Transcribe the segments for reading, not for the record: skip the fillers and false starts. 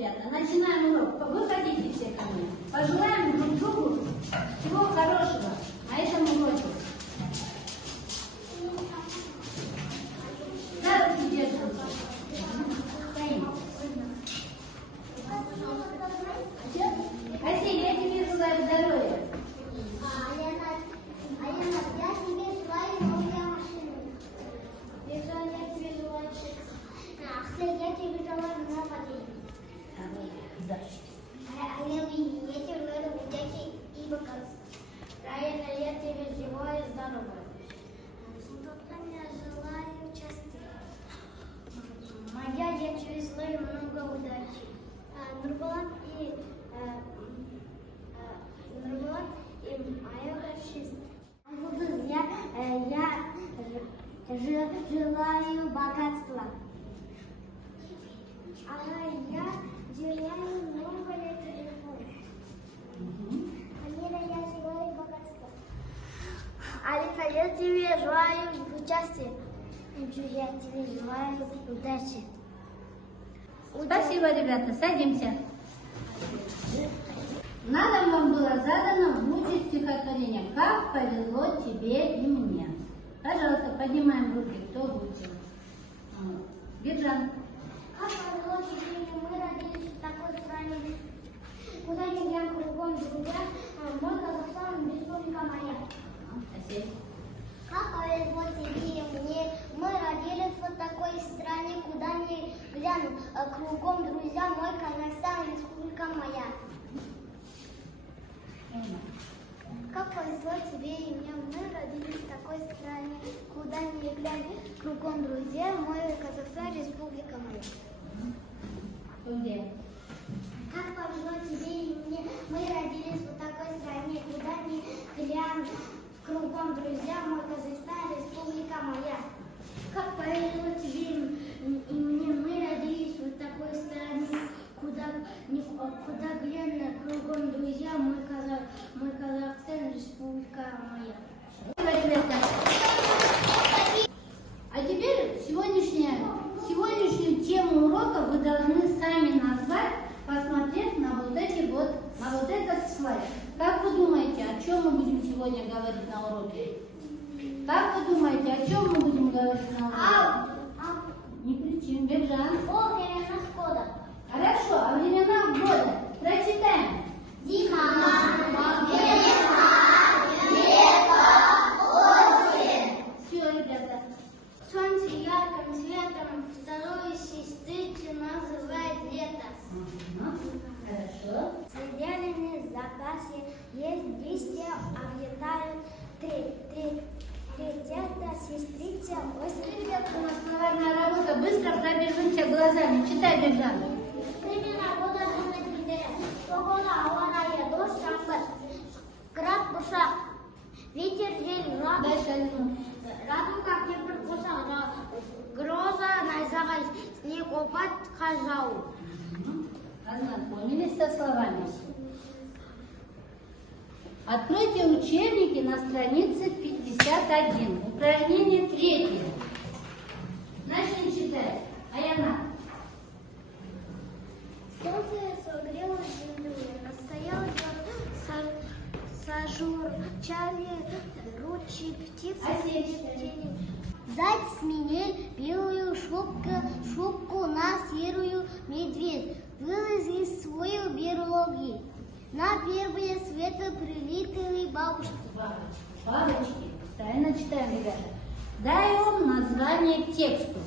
ребята, начинаем урок. Выходите все ко мне. Пожелаем друг другу всего хорошего на этом уроке. За руки держим. Стоим. Василий, я тебе желаю здоровья. Я тебе желаю новой машины. Бежал, я тебе желаю секса. Я тебе желаю нападения. Аллилуйя, я тебе желаю удачи и богатства. Райана, я тебе желаю здоровья. Я желаю счастья. Моя, я тебе желаю много удачи. Нурбулат и моя расческа. Я желаю богатства. Я желаю много телефонов. Алина, я желаю богатства. Алина, я тебе желаю участия. Я тебе желаю удачи. Спасибо, ребята. Садимся. На дом вам было задано выучить стихотворение «Как повезло тебе и мне». Пожалуйста, поднимаем руки, кто выучил. Биржан. Как повезло тебе, мы родились в такой стране, куда не глянь кругом друзья, мой Казахстан, республика моя. Спасибо. Как повезло тебе и мне, мы родились в такой стране, куда не гляну, кругом друзья, мой Казахстан, республика моя. Как повезло тебе и мне, мы родились в такой стране, куда не глянь, кругом друзья, мой Казахстан, республика моя. Где? Как повезло тебе и мне, мы родились в такой стране, куда не глянь, кругом друзья, мой Казахстан, республика моя. Как повезло тебе и мне, мы родились в такой стране, куда глянь, кругом друзья, мой Казахстан, республика моя. Спасибо, ребята. А теперь сегодняшнюю тему урока вы должны сами назвать, посмотрев на вот этот слайд. Как вы думаете, о чем мы будем сегодня говорить на уроке? Как вы думаете, о чем мы будем говорить на уроке? Не кричим, Биржан. О временах года. Хорошо, о временах года. Прочитаем. Зима, весна, лето, осень. Все, ребята. Солнце ярким светом вторую сестрицу называет лето. Хорошо. Заявлены в запасе есть листья, облетают третья сестрица осень. У нас словарная работа. Быстро пробежимся глазами. Читай, Биржан. Времена года погода, авария, дождь, шамбар, град, буша, ветер, день, Дальше. радуга, кемпір, қоса, гроза, найзағай, снегопад, қажау. Ознакомились со словами. Откройте учебники на странице 51. Упражнение 3. Начнем читать. Аяна. Солнце согрело землю, настоял зажурчали ручьи птицы. Заяц сменил белую шубку на серую медведь. Вылез из своей берлоги. На первые света прилетели бабушки. Бабочки. Правильно читаем, ребята. Дай название к тексту.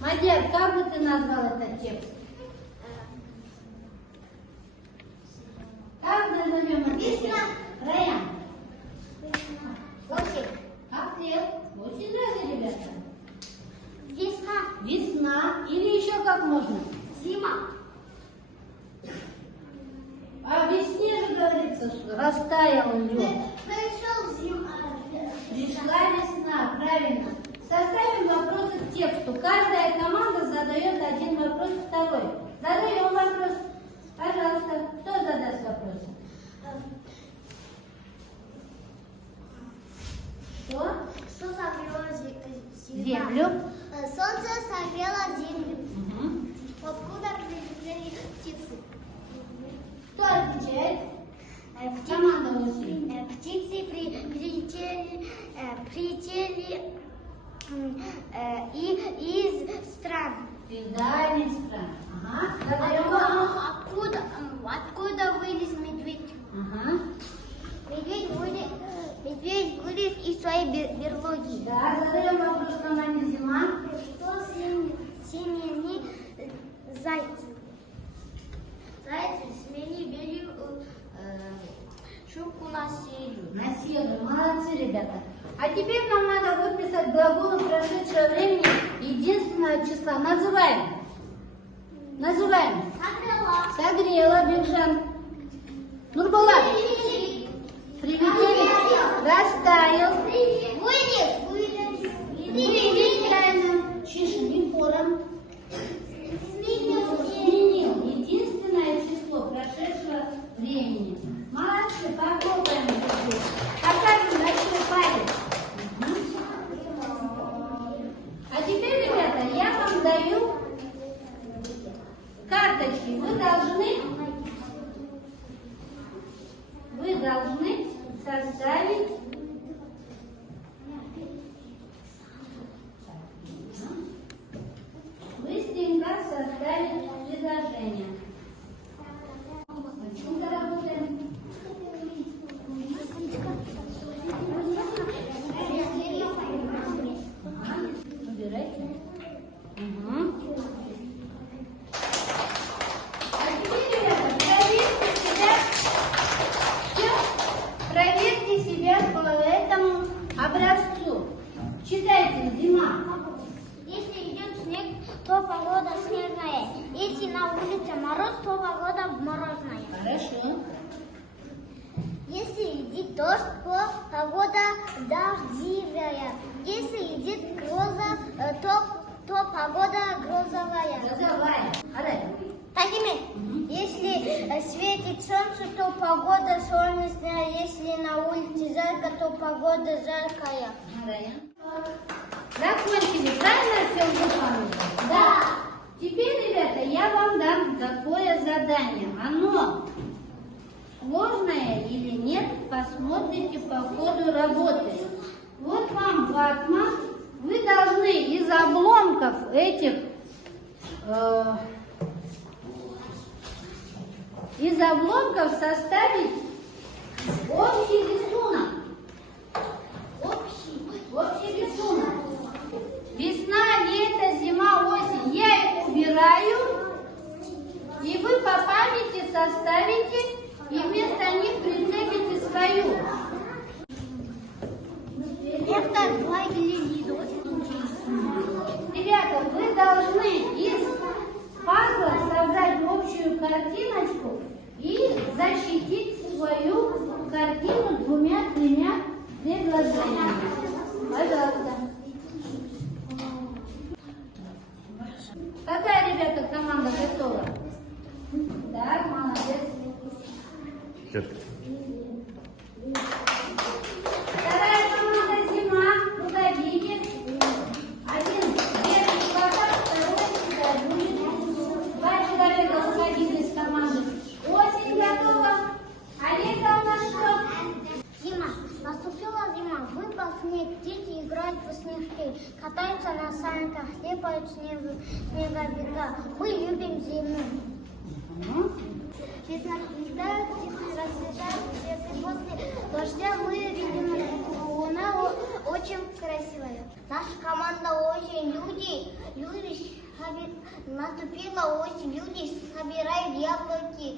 Мадяр, как бы ты назвал этот текст? Как назовем этот текст? Раян. Осень. Ответ. Очень разные, ребята. Весна. Весна. Или еще как можно? Зима. А в весне же, говорится, растаял лед. Пришел зима. Пришла весна, правильно. Составим вопросы к тексту. Каждая команда задает один вопрос второй. Задаем вопрос. Пожалуйста, кто задаст вопрос? Что согрело землю? Солнце согрело землю. Угу. Откуда прилетели птицы? осень? Птицы прилетели из стран. Из дальних стран. Ага. Задаем вам. Откуда вылез медведь? Ага. Медведь вылез из своей берлоги. Да, задаем вопрос команде зима. Что семени зайцы? Зайцы сменили шубку на серию. На серую. Молодцы, ребята. А теперь нам надо выписать глаголы прошедшего времени единственного числа. Называем. Называем. Согрела, Биржан. Нурбулат. Прилетели. Растаял. Вылез. Правильно. Чешли хором. Сменил. Единственное число прошедшего времени. Молодцы, попробуем. Покажем большой палец. А теперь, ребята, я вам даю карточки. Вы должны составить быстренько составить предложение. О чем-то работаем. Убирайте. Угу. А теперь, ребята, проверьте себя по этому образцу. Читайте, зима. Если идет снег, то погода снежная. Если на улице мороз, то погода морозная. Хорошо. Если идет дождь, то погода дождливая. Если идет гроза, то погода грозовая. Грозовая. Такими, если светит солнце, то погода солнечная. Если на улице жарко, то погода жаркая. Закончили, правильно все выполнили? Да. Теперь, ребята, я вам дам такое задание. Оно сложное или нет, посмотрите по ходу работы. Вот вам ватман. Вы должны из обломков этих составить общий рисунок. Общий рисунок. Весна, лето, зима, осень. Я их убираю, и вы по памяти составите, и вместо них прицепите свою. Ребята, вы должны из пазла создать общую картиночку и защитить свою картину двумя-тремя предложениями. Пожалуйста. Какая, ребята, команда готова? Да, молодец. Вторая команда зима. Уходите. Один держит хватать, второй сюда будет. Два человека уходили из команды. Осень готова. А лето у нас что? Зима. Наступила зима. Выпал снег. Дети играют по снежке. Катаются на санках. Слепают снеговика. Мы любим зиму. Весна летает, птицы расцветают, цветы после дождя мы видим, луна очень красивая. Наша команда очень люди наступила осень, люди собирают яблоки,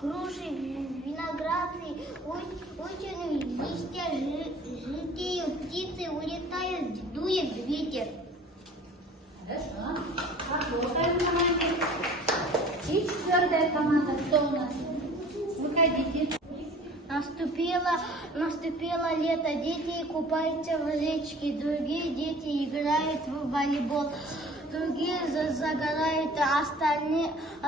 груши, винограды, очень листья желтеют, птицы улетают, дует ветер. Хорошо. Похлопаем команде. И четвертая команда. Кто у нас? Выходите. Наступило лето, дети купаются в речке, другие дети играют в волейбол, другие загорают, а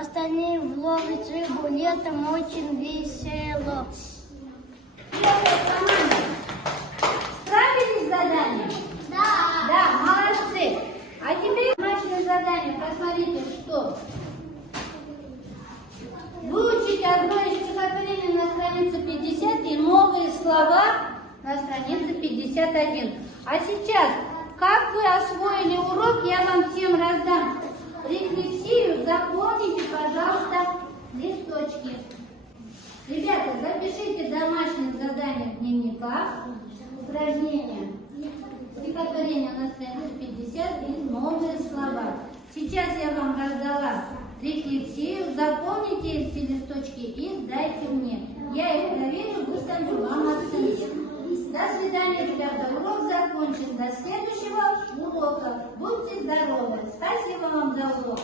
остальные ловят рыбу. Летом очень весело. Первая команда. Справились с заданием? Да. Да, молодцы. А теперь домашнее задание. Посмотрите, что. Выучить одно из стихотворений на странице 50 и новые слова на странице 51. А сейчас, как вы освоили урок, я вам всем раздам рефлексию. Заполните, пожалуйста, листочки. Ребята, запишите домашнее задание в дневниках, упражнения, стихотворение на странице 50 и новые слова. Сейчас я вам раздала рефлексию, заполните эти листочки и сдайте мне. Я их проверю, выставлю вам оценки. До свидания, ребята. Урок закончен. До следующего урока. Будьте здоровы. Спасибо вам за урок.